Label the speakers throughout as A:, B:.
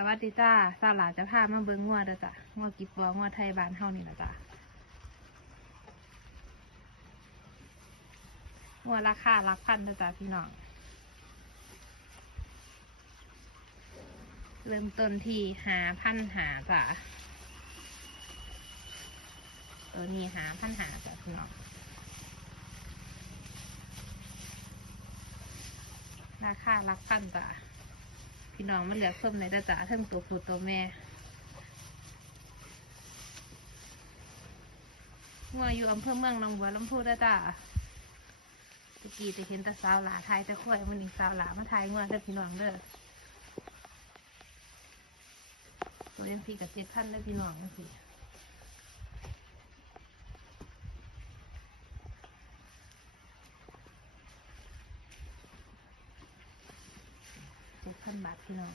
A: สวัสดีจ้าสาหลาจะพามาเบิ้งงัวเด้อจ้ะงัวกิบบัวงัวไทยบ้านเฮานี่ละจ้ะงัวราคาหลักพันเด้อจ้ะพี่น้อง เริ่มต้นที่หาพันหาจ้ะตัวนี้หาพันหาจ้ะพี่น้องราคาหลักพันจ้ะ พี่น้องมันเหลือส้มในตาจ๋าทั้งตัวผู้ตัวแม่งัวอยู่อำเภอเมืองหนองบัวลำพูเด้อจ้าตะกี้จะเห็นตาสาวหลาไทยตะข่อยมันอีกสาวหลามาไทยงัวเด้อพี่น้องเด้อตัวยังพี่กับเจ็ดพันเด้อพี่น้องนะพี่เจ็ดพันบาทพี่น้อง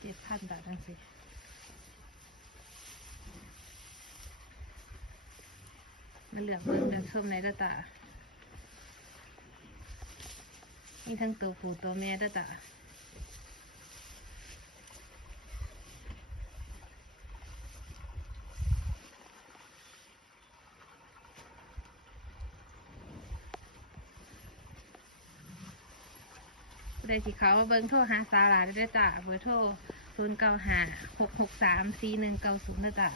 A: เจ็ดพันบาทนั่นสิมันเหลือเบิ่งเดือส้มในตาตามีทั้งตัวผู้ตัวแม่ตาตา ได้สิเขาเบิ่งโทรหาสาราได้จ้าเบอร์โทรศูนย์เก้าห้าหกหกสามสี่หนึ่งเก้าศูนย์นะจ้า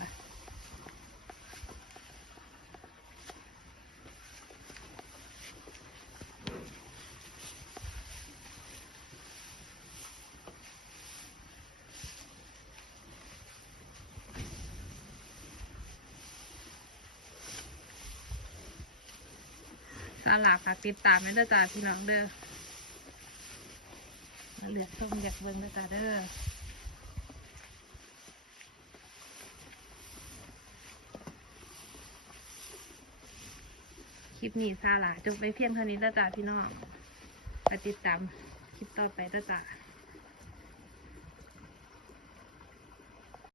A: สาลาฝากติดตามไว้เด้จ้าพี่น้องเด้อ มาเลือกส้มอยากเบิ่งเด้อจ้าเด้อคลิปนี้ซาล่ะจบไปเพียงเท่านี้เด้อจ้าพี่น้องไปติดตามคลิปต่อไปเด้อจ้า